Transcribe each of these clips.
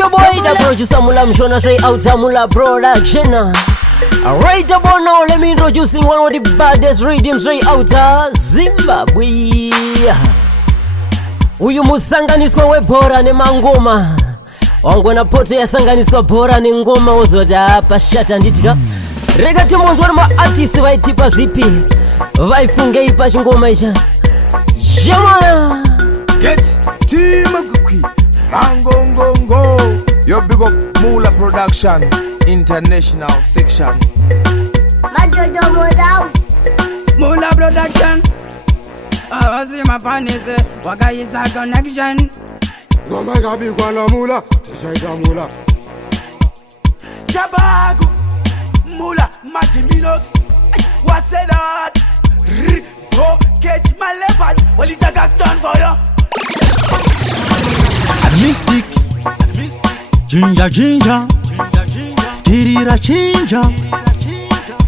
your boy, the producer Mula Mshona Shay Outa Mula Production. Right about now, let me introducing one of the baddest rhythms Shay Outa Zimbabwe. Uyu musanganiswa webora ne mangoma. Wangona poto ya sanganiswa bora ne ngoma ozota hapa shata nditika. Rega timonzo wa artist vaitipa zipi. Vaifunge ipa chingoma isha. Jamana. Get team Kukui. Mangongongo. Yo big up Mula Production International Section. Majojo Modao Mula Production. Awasi mafanise wakaisa connection. Goma gabi kwa la Mula. Tishaita Mula. Jabago Mula Majiminos. What's that? Go catch my leopard. Well, it's a got done for you. Mystic Ginger Skirira chinja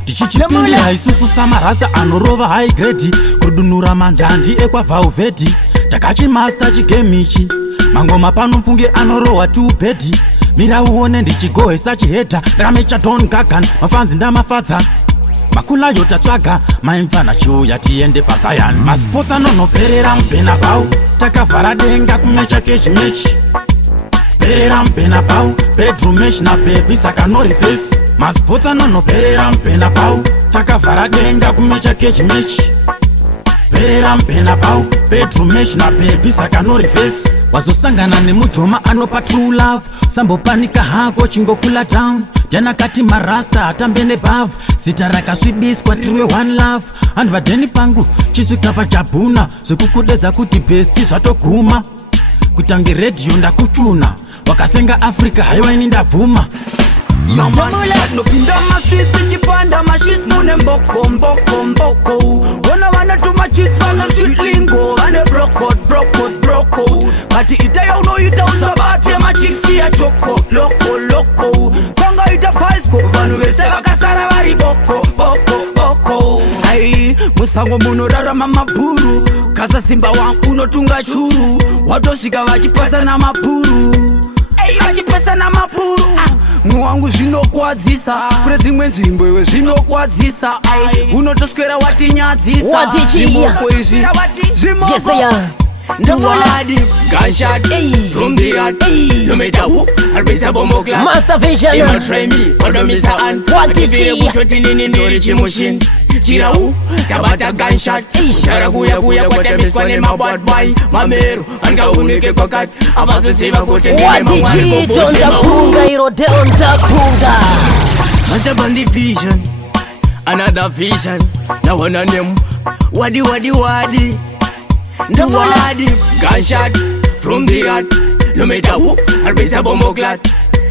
Tichichipindi haisusu samarasa anorova high grade Kudunura manjandi ekwa vauvedi Takachi master chigemichi Mangoma pano mfunge anorowa tupedi Mira uone ndichigohe sachiheta Ramecha Don Gagan mafanzi ndamafadza Makula yota tsaga maimfana chiuya tiende pasayan Masports anonoperera mpena pau Takavhara denga kumecha kechimechi Perera mpena pau bedroom mesh na baby saka no reface Masports anonoperera mpena pau Takavhara denga kumecha kechimechi Perera mpena pau bedroom mesh na baby saka no reface Wazosangana nemujoma anopa true love Sambopanika hako chingokula down Jana kati marasta atambene bav Sitaraka swibis kwa triwe one love Anvadeni pangu chiswikapa chabuna Sikukudeza kuti besti zvatoguma Kutangi radio ndakuchuna Wakasenga Afrika haiwaini ndavuma Mamula no pinda maswis tichipanda mashis mune mboko mboko mboko Wana wana tumachis wana sweet lingo Wane broko Kati ita ya uno ita usabate machisi ya choko Loko loko Konga ita paisko Vanu vese wakasara vari boko Ai musango muno rara mama buru Kaza simba wangu unotunga churu Watoshika wachipasa na mapuru Wachipasa na mapuru Mwangu zvinokwadzisa kune dzimwe nzvimbo iwe zvinokwadzisa unotoswera watinyadzisa zvimoko izvi Ndawadi gunshot from the yard no matter who I'll be a bomb class Master Vision You might try me but don't miss a hand What did you put in ndori chimushin chirau tabata gunshot shara kuya kwa temeswa ne mabad boy mameru anga unike kwakat abazosiva kuti ndine What did don't punga iro don't punga Matabandi vision another vision now one of them wadi The wadi gunshot from the yard No matter who, I'll be a bomb clad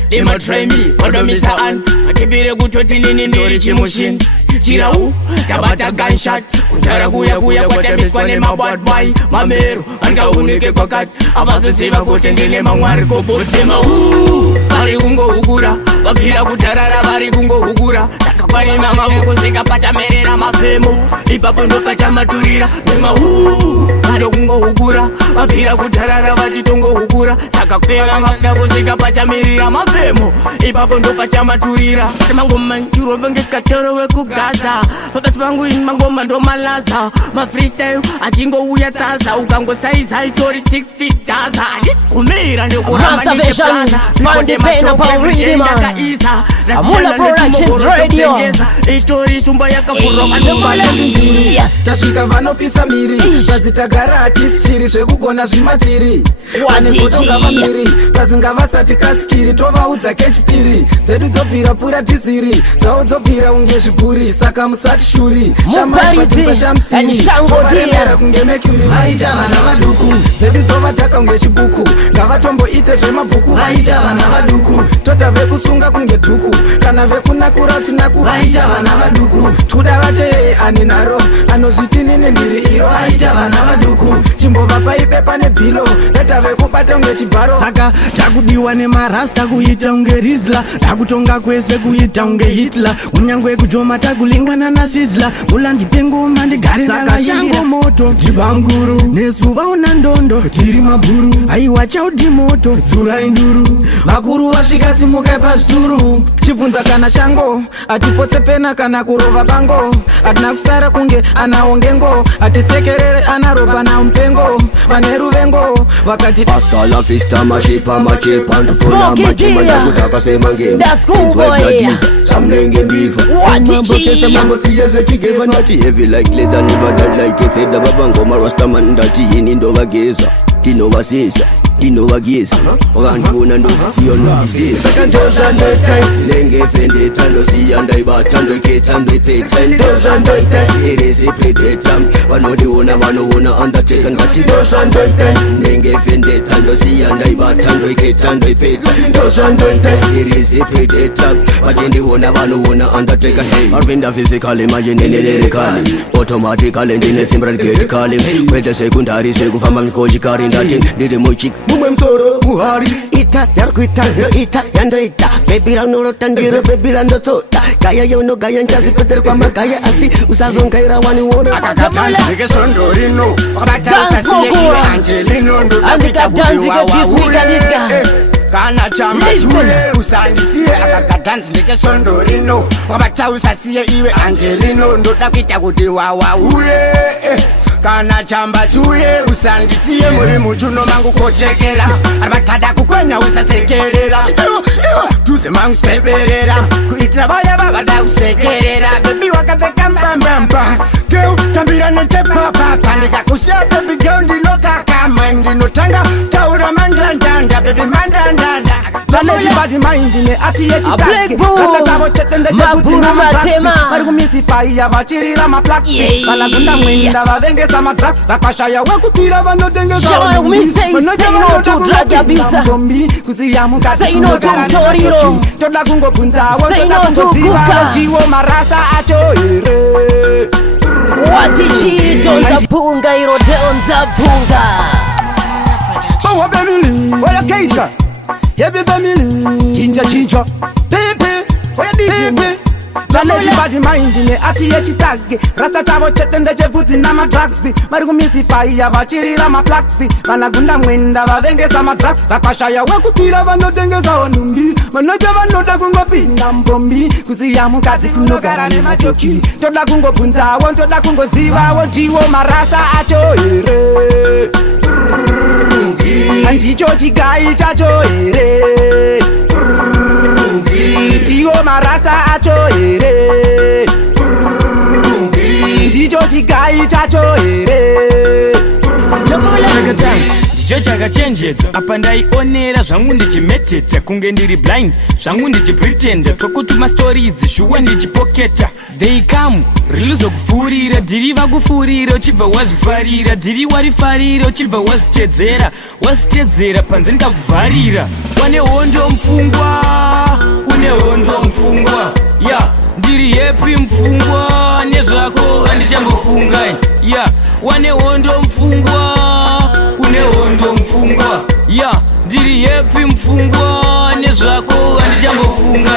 They might try me, but don't miss a hand Atibire kutoti nini ndori chimushin Chirau, tabata gunshot Kutara kuya kwa temeswa ne mabad boy Mameru, anga unike kwa kat Abazosiva kuti ndine mangwari kobote Vari kungo hukura Vapira kutarara vari kungo hukura Takakwani mama kusika pata merera mafemo Ipapo ndo pacha maturira Nema Vari kungo hukura Vapira kutarara vachitongo hukura Saka kwela mafya kusika pacha merera mafemo Ipapo ndo pacha maturira Temangoma njuro venge katoro weku gaza Papasi pangu in mangoma ndo malaza Ma freestyle achingo uya taza Ukango size haitori 6 feet daza Adis kumira nyokurama nike plaza Pandi pena pa ridima Mula Productions Radio Itori shumba yaka furoka Tasvika vanopisa miri Vazitagara atisi chiri zvekugona zvimatiri Vanekotonga vamiri Vazinga vasati kasikiri Tovaudza kechipiri Dzedu dzobvira pfuura tiziri Dzavo dzobvira unge zviguri Saka musati shuri Shamaipadzisa shamsiri Tovaremera kunge mekuri Vaita vana vaduku Dzedu dzovataka unge chibuku Ngavatomboite zvemabhuku Vaita vana vaduku Tota vekusunga kunge dhuku Kana vekunakura tunaku Vaita vana vaduku Tuda vache ane naro Anozviti nini ndiri iro Vaita vana vaduku chimbova paibe pane bhilo datave kubata unge chibharo saka takudiwa nemarasta kuita unge rizla takutonga kwese kuita unge hitler unyangwe kujoma takulingana na sizla mulandipengoma ndigare saka shango moto jibanguru nesuva una ndondo tiri mabhuru aiwa chaudi moto dzura induru vakuru vasvika simuka pazvituru chibvunza kana shango atipotse pena kana kurova bango atina kusara kunge anawo ngengo atisekerere ana ropa na mpengo vane ruvengo vakati hasta la vista machipa machipa ndofuna machipa ndakutaka semangembo samlenge mbiva mambo kesa mambo siyeze chigeva nati heavy like leather never die like a feather babangoma rastaman ndati yini ndovageza tinovasisa tinovagisa wakandibona ndosiyo ndovisiza saka ndoza ndoita nengefendeta ndosiya ndaibata ndoiketa ndoipeta ndoza ndoita irisipredeta vanodiona vanoona andateka ndati ndoza ndoita nengefendeta ndosiya ndaibata ndoiketa ndoipeta ndoza ndoita irisipredeta vachindiona vanoona andateka hey marvinda physically majenenelekali automatically ndine simba riketikali kwete sekundari sekufamba mikochikari ndati ndiri muchik mumwe msoro muhari ita yarkuita yoita yandoita baby ranolotandiro baby randotsota gaya yono gaya njazi peter kwa magaya asi usazongaira wani wono akakatanzike sondorino wabatausasie angelino ndodakitakudiwawa kana chamba chule usandisie akakatanzike sondorino wabatausasie iwe angelino ndodakuita kuti wawauye kana chamba chuye usandisiye muri muchuno mangu kochekera aribatada kukwenya usasekerera tuze mangu seberera kuitira vaya vavada kusekerera bebi wakapfeka mbambamba keu chambira netepapapa ndikakusha bebi keu ndinokakama ndinotanga taura mandandanda bebi mandandanda vanezvibadi maindine ati yechitake kasatavo chetende chekudzina matema vari kumisifaiya vachirira maplaki vanagunda mwenda vavengesa madrak vakashaya wekupira vanotengesa vanotengaaombi kusiya mukati toda kungobvunzawo toda kungoziva chiwo marasa acho here watichidonza punga iro donza punga bawa family oya keita Happy family, chinja, baby, baby. Vanezvibadi maindine ati yechitage rasta chavo chetende chevhudzi namadrugs vari kumisifaiya vachirira maplaksi vanagunda mwenda vavengesa madrugs vakashaya wekupira vanotengesawo nhumbi vanocha vanoda kungopinda mbombi kusiya mukadzi kunogara nemajoki toda kungobvunzawo toda kungozivawo ndiwo marasta acho here andicho chigai chacho here ndiwo marasta acho here ndicho chigai chacho here ndicho chakachenjedzwa apa ndaionera zvangu ndichimeteta kunge ndiri blind zvangu ndichipretenda tokutuma stories shuwa ndichipoketa they come rilizokupfuurira ndiri vakupfuurira uchibva wazvifarira ndiri warifarira uchibva wazvitedzera panze ndikakuvharira wane hondo mupfungwa une hondo mupfungwa ya ndiri yepi mupfungwa nezvako handichambofunga ya wane hondo mupfungwa une hondo mupfungwa ya ndiri yepi mupfungwa nezvako handichambofunga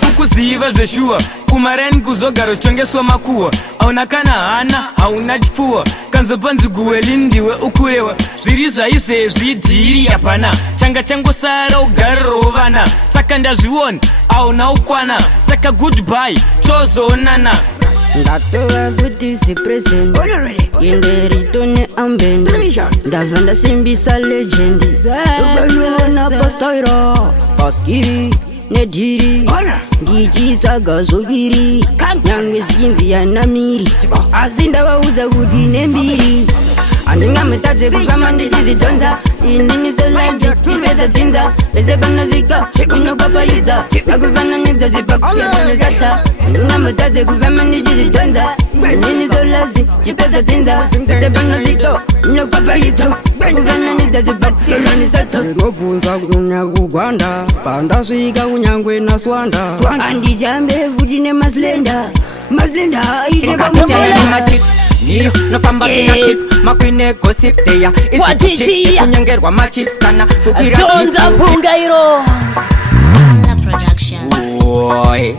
kukuziva zveshuwa kumarani kuzogara uchitengeswa makuhwa hauna kana hana hauna chipfuwa kanzopanziguweli ndiwe ukurewa zviri zvaizvezvi dhiri hapana changa changosara ugariro vana saka ndazviona hauna ukwana saka goodbye tozoonana ndatova vutisi president yenderito neambendi ndabva ndasimbisa legendi ubaniona pastaira paskiri nedhiri ndichitsvaga zoviri nyange zvinzi yanamiri asi ndavaudza kuti nembiri handingamutadze kufamba ndichizvidhonza indinisolaizi ipedza dzinza pese panozvika unokapaidza vakufananidza zvipakuyapanesata handingamutadze kufamba ndichizvidhonza indinisolaizi ipedza dzinza pese panozvika unokapaidza vakufananidza zvipakuyapanesata ndinobvunza kunya kugwanda pandasvika kunyangwe naswanda handichambe futi nemaslenda aite niyo nofamba sina chip makwine gossip there izi kunyengerwa machips kana kukwira Tonza Pungairo boy.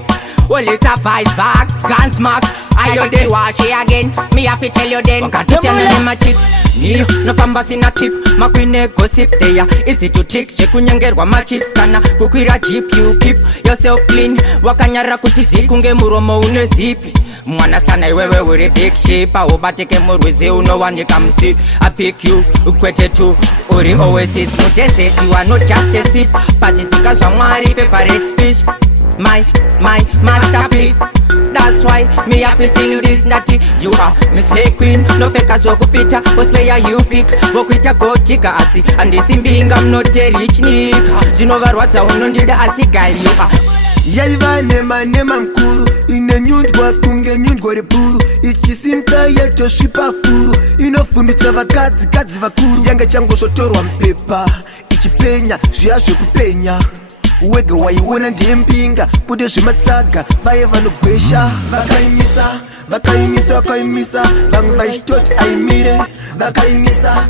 Well, it's a 5 bags, guns mark. I don't dey watch it again. Me have to tell you then. Got to tell them my chicks. Me no famba sina tip. Makwine gossip there. Easy to trick. Shekunyangerwa my chips kana kukwira jeep. You keep yourself clean. Wakanyara kutizi kunge muromo une zipi. Mwana stana wewe uri big shape. Obateke murweze uno wani kamsi. I pick you, ukwete tu. Uri always is mutese. You are not just a sip. Pasisika shwamari favorite speech. My masterpiece. That's why me have to sing this natty. You are Miss Slay Queen. No fake as you fita. What player you pick? Wokwita go chika asi. And this in being I'm not a rich nigga. Zinova rwata unondida asi girl you are. Yaiva nema mkuru. Ine nyundwa kunge nyundwa repuru. Ichisimta yeto shipa furu. Inofunditsa vakadzi vakuru. Yanga chango shotorwa mpepa. Ichipenya zviasho kupenya. Wega waiwona ndiye mpinga kude zvimatsaga vaye vanogwesha vakaimisa vamwe vachitoti aimire vakaimisa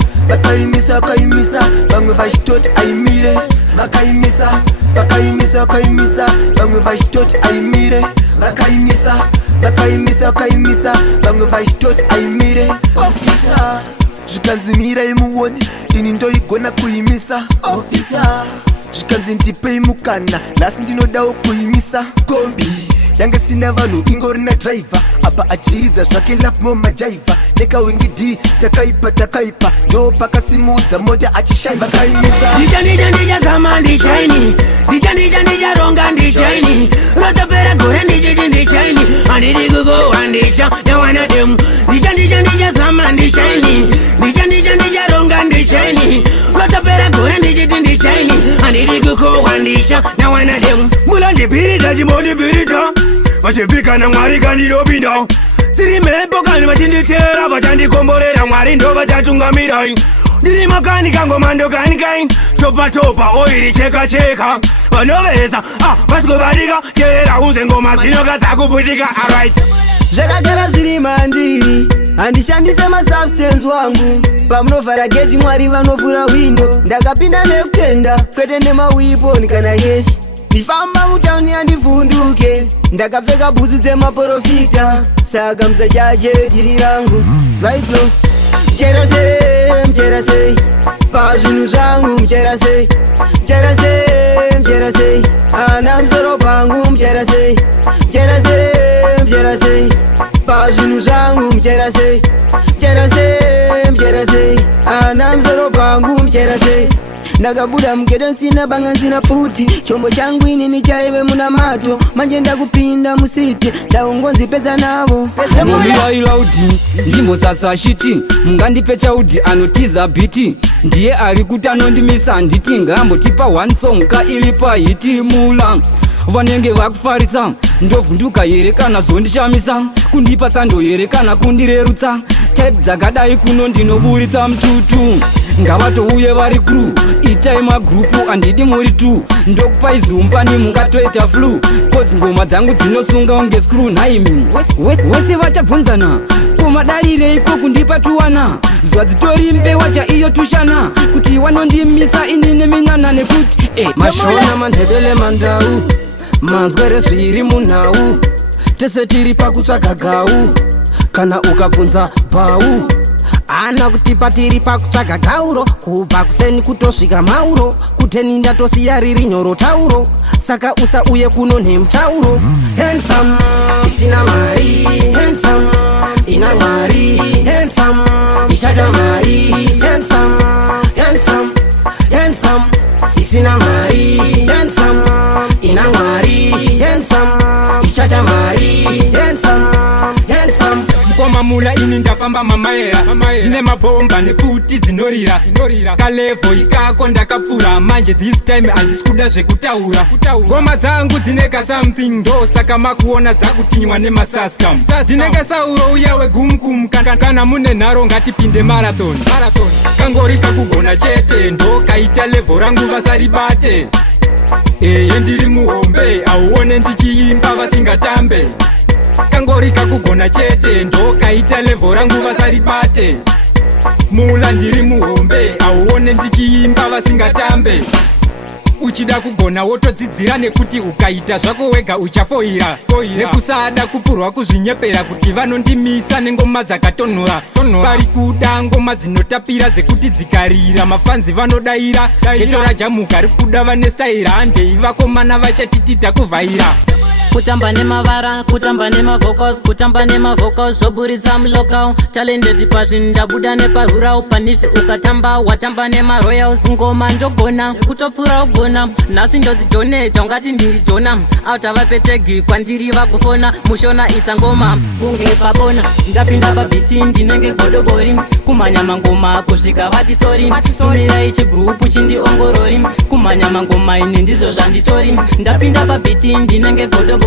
vamwe vachitoti aimire vakaimisa vamwe vachitoti aimire vakaimisa vamwe vachitoti aimire ofisa zvikanzimira imuone ini ndoigona kuimisa ofisa zvikanzi ndipei mukana nhasi ndinodawo kuimisa kombi yange sina vanhu ingori na driver apa achiridza zvake lafmo majaiva nekawingidi takaipa ndo pakasimudza mota achishaiva kaimisa ndichazama ndichaini ndicharonga ndichaini rotopera gore ndichiti ndichaini handidi kukowa ndicha newanademu ndichazama ndichaini ndicharonga ndichaini rotopera gore ndichiti ndichaini handidi kukowa ndicha newanademu mulandibirita chimondibirita vachipika namwari kandidopinda tiri mhepo kandi vachinditera vachandikomborera mwari ndo vachatungamirai ndiri makani kangomando kanikai topa oiri cheka vanoveza vasikovadika teera unze ngoma zinoka dzakuputika alright zvakagara zviri mandiri handishandise masubstance wangu pamunovhara geti mwari vanovhura windo ndakapinda nekutenda kwete nemawiponi kana yeshi ndifamba mutauni yandivhunduke ndakapfeka bhutsu dzemaprofita saka musachache diri rangu spiklo mcherasei pazvinhu zvangu mcherasei ana musoro pangu mcherasei pazvinhu zvangu mcherasei ana musoro pangu mcherasei ndakabuda mugedo nsina banga nsina puti chombo changu inini chaive muna mato manje ndakupinda musiti ndaungonzipedza navo mumiwailauti ndimbosasa shiti mungandipe chaudhi anotiza biti ndiye ari kuti anondimisa handiti ngaambotipa 1 song ka iri pahiti mula vanenge vakufarisa ndovhunduka here kana zondishamisa kundipa sando here kana kundirerutsa type dzakadai kuno ndinoburitsa mututu ngavatouye vari crew itai magrupu handidi muri 2 ndokupai zumbani mungatoita flu kozi ngoma dzangu dzinosunga unge screw naimi wese vachabvunzana komadarireko kundipa tuwana zuva dzitori mbewa chaiyo tushana kuti wanondimisa inine minana nekuti mashona mandevele mandau manzwere zviri munhau tese tiri pakutsvaga gau kana ukabvunza bhau ana kutipa tiri pakutsvaga gauro kubva kuseni kutosvika mauro kuteni ndatosiya riri nyoro tauro saka usauye kuno nemutauro handsome isina mari handsome ina mari handsome ishata mari handsome isina mari handsome ina mari handsome ishata mari handsome mkomamula ini ndafamba mamaera ndine mabhomba nepfuti dzinorira kalevo ikako ndakapfura manje this time handisi kuda zvekutaura ngoma dzangu dzineka something ndo saka makuona dzakutinywa nemasaskam dzinenge sauro uya wegumkum kana mune nharo ngatipinde marathon kangori kakugona chete ndo kaita levo rangu vasaribate eye ndiri muhombe auone ndichiimba vasingatambe kangori kakugona chete ndo kaita level rangu vasaribate Mula ndiri muhombe auone ndichiimba vasingatambe uchida kugona wotodzidzira nekuti ukaita zvako wega uchafoira nekusada kupfurwa kuzvinyepera kuti vanondimisa nengoma dzakatonhora vari kuda ngoma dzinotapira dzekuti dzikarira mafanzi vanodaira geto rajamuka rikuda vane staira handei vakomana vachatitita kuvhaira kutamba nemavara kutamba nemavocals kutamba nemavocals zvoburitsa mulokal talented passion ndabuda neparurau panifi ukatamba watamba nemaroyals ngoma ndogona kutopfura ugona nhasi ndodzidoneta ungati ndiri jona autavapetegi kwandiri vakufona mushona isa ngoma kunge pabona ndapinda pabhiti ndinenge godobori kumhanya mangoma kusvika vati sori tumirai chigrupu chindiongorori kumhanya mangoma ine ndizvo zvanditori ndapinda pabhiti ndinenge godobori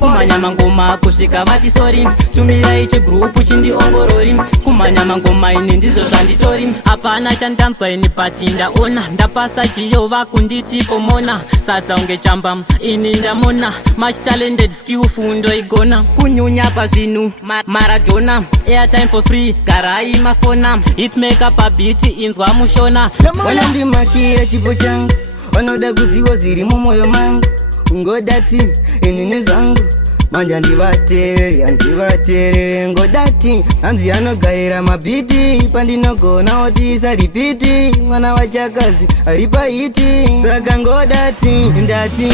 kumhanya mangoma kusvika vati sori tumirai chigrupu chindiongorori kumhanya mangoma ine ndizvo zvanditori hapana chandambaini pati ndaona ndapasa chiyova kunditi pomona sadza unge chamba ini ndamona much talented skill fundo igona kunyunya pazvinhu maradona airtime for free garai mafona hitmaker pabhiti inzwa mushona vanondimakira chipo changu vanoda kuziva zviri mumwoyo mangu ngodati inini zvangu manje handivateerere ngodati hanzi anogarira mabhiti pandinogona otisa ripiti mwana wachakazi ari pahiti saka ngodati ndati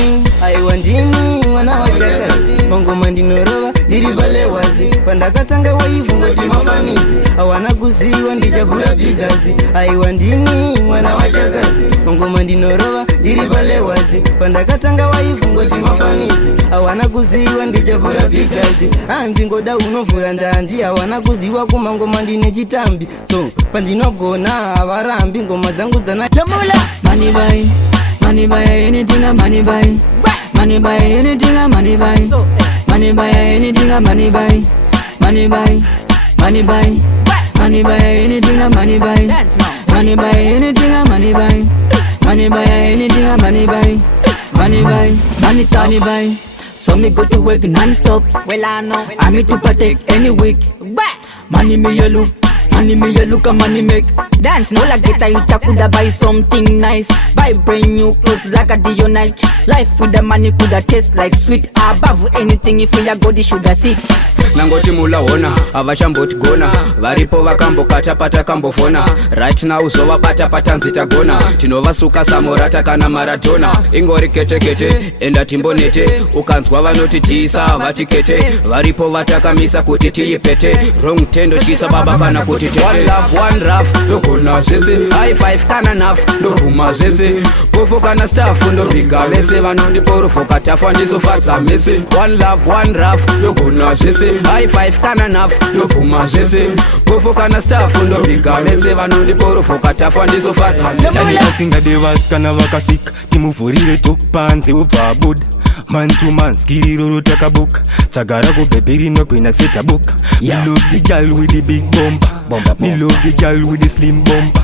aiwa ndini mwana wachakazi mangoma ndinorova ndiri palewazi pandakatanga waivhungoti mafanisi hawana kuziva ndichavhura bhigazi aiwa ndini mwana wachakazi mangoma ndinorova ndiri palewazi pandakatanga waivhungoti mafanisi hawana kuziva ndichavhura bhigazi hanzi ngoda unovhura ndandi hawana kuziva kumangoma ndine chitambi so pandinogona havarambi ngoma dzangu dzanatamula money buy anything a money buy money buy anything a money buy money buy anything a money buy money buy money buy money buy anything a money buy money buy anything a money buy money buy anything a money buy money buy money buy. So me go to work non-stop. Well I know I me to protect any week. Money me a look and money make. Dance no like get a hit, I coulda buy something nice. Buy brand new clothes like a Dior Nike. Life with the money coulda taste like sweet. Above anything if you go the sugar sick. Nangoti mulaona avachamboti gona varipo vakambokatapata kambofona right now uzovapatapata nzitagona tinovasuka samorata kana maradona ingori ketekete enda timbonete ukanzwa vanoti tiisa vatikete varipo vatakamisa kuti tiyipete wrong tendo chisa baba kana kuti tete one love one rough ndogona zvese high five kana naf ndovhuma zvese pofo kana staff ndopiga vese vanondiporofoka tafa ndizofadza mese one love one rough ndogona zvese high five kana naf ndovhuma zvese pofo kana staff ndopiga vese vanondiporofoka tafa ndizofadza tanivasinga devasi kana vakasvika timuvhurire topanze ubva buda man to man skiriro takabuka tagara kubhebhi rinogwina setabuka me love the girl with the big bumper me love the girl with the slim bumper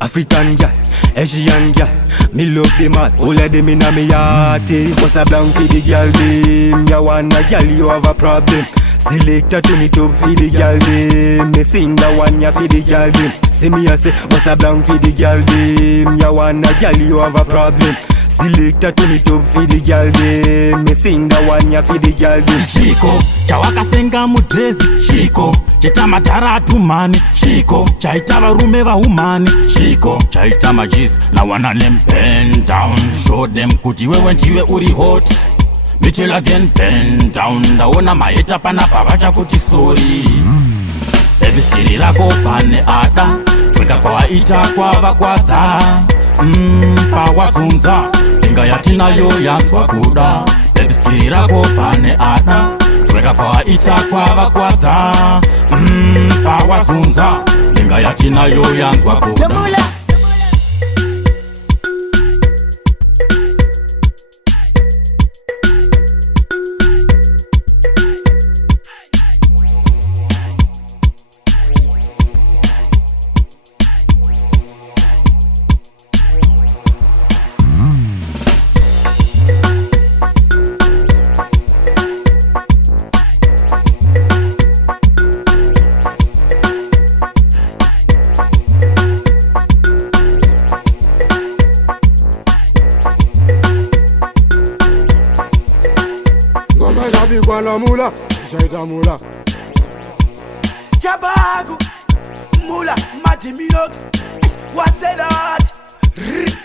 African girl Asian girl me love the man all of them inna me yate what's a blank for the girl them ya wanna girl you have a problem selector to me top for the girl them me sing the one ya for the girl them see me I say what's a blank for the girl them ya wanna girl you have a problem selector to me top for the girl them me sing the one ya for the girl them Chico chawakasenga mudrezi Chico chaita mataratu mani Chico chaita varume vahumani Chico chaita majis na wana them bend down show them kuti wewe ndiwe uri hot Mitchell again bend down ndaona maeta panapa vachakuti sorry Baby skiri rako pane ada tweka kwaita kwavakwadza pawazunza inga yatinayo yanzwa kuda Baby skiri rako pane ada tweka kwaita kwavakwadza pawazunza inga yatinayo yanzwa kuda kwana mula tichaita mula Chabago Mula Mati Minox What's that?